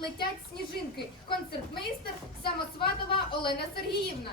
летять сніжинки. Концертмейстер Самосватова Олена Сергіївна.